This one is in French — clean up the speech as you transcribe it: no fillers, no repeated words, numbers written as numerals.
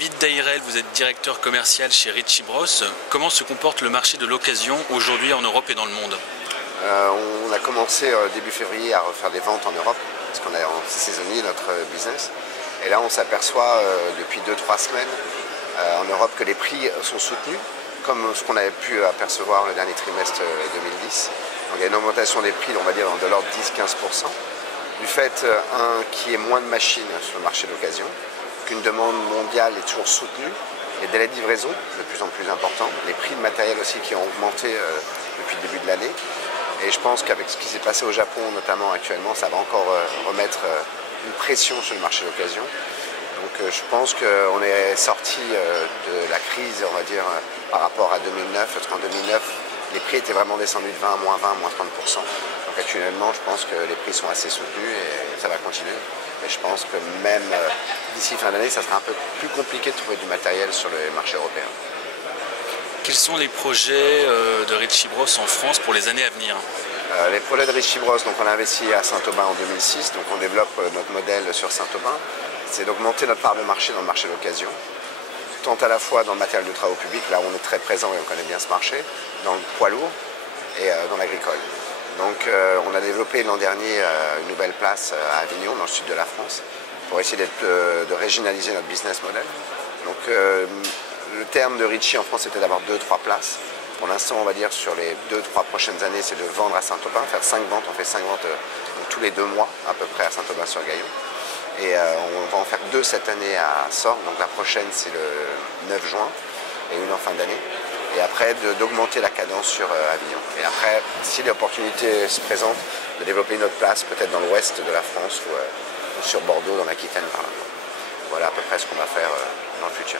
David Dairel, vous êtes directeur commercial chez Ritchie Bros. Comment se comporte le marché de l'occasion aujourd'hui en Europe et dans le monde? On a commencé début février à refaire des ventes en Europe, parce qu'on c'est saisonnier notre business. Et là on s'aperçoit depuis 2-3 semaines en Europe que les prix sont soutenus, comme ce qu'on avait pu apercevoir le dernier trimestre 2010. Donc il y a une augmentation des prix, on va dire, de l'ordre 10-15%. Du fait, qu'il y ait moins de machines sur le marché de l'occasion, qu'une demande mondiale est toujours soutenue, les délais de livraison de plus en plus importants, les prix de matériel aussi qui ont augmenté depuis le début de l'année. Et je pense qu'avec ce qui s'est passé au Japon notamment actuellement, ça va encore remettre une pression sur le marché de l'occasion. Donc je pense qu'on est sorti de la crise, on va dire, par rapport à 2009, parce qu'en 2009, les prix étaient vraiment descendus de 20, moins 20, moins 30%. Donc actuellement, je pense que les prix sont assez soutenus et ça va continuer. Mais je pense que même d'ici fin d'année, ça sera un peu plus compliqué de trouver du matériel sur le marché européen. Quels sont les projets de Ritchie Bros en France pour les années à venir? Les projets de Ritchie Bros, donc on a investi à Saint-Aubin en 2006, donc on développe notre modèle sur Saint-Aubin. C'est d'augmenter notre part de marché dans le marché d'occasion, tant à la fois dans le matériel de travaux publics, là où on est très présent et on connaît bien ce marché, dans le poids lourd et dans l'agricole. Donc on a développé l'an dernier une nouvelle place à Avignon, dans le sud de la France, pour essayer de régionaliser notre business model. Donc le terme de Ritchie en France c'était d'avoir 2-3 places. Pour l'instant, on va dire sur les 2-3 prochaines années, c'est de vendre à Saint-Aubin, faire 5 ventes. On fait 5 ventes donc, tous les 2 mois à peu près à Saint-Aubin-sur-Gaillon. Et on va en faire 2 cette année à Sorgues. Donc la prochaine c'est le 9 juin et une en fin d'année. Et après d'augmenter la cadence sur Avignon. Et après, si l'opportunité se présente, de développer une autre place, peut-être dans l'ouest de la France ou sur Bordeaux, dans l'Aquitaine par là. Voilà à peu près ce qu'on va faire dans le futur.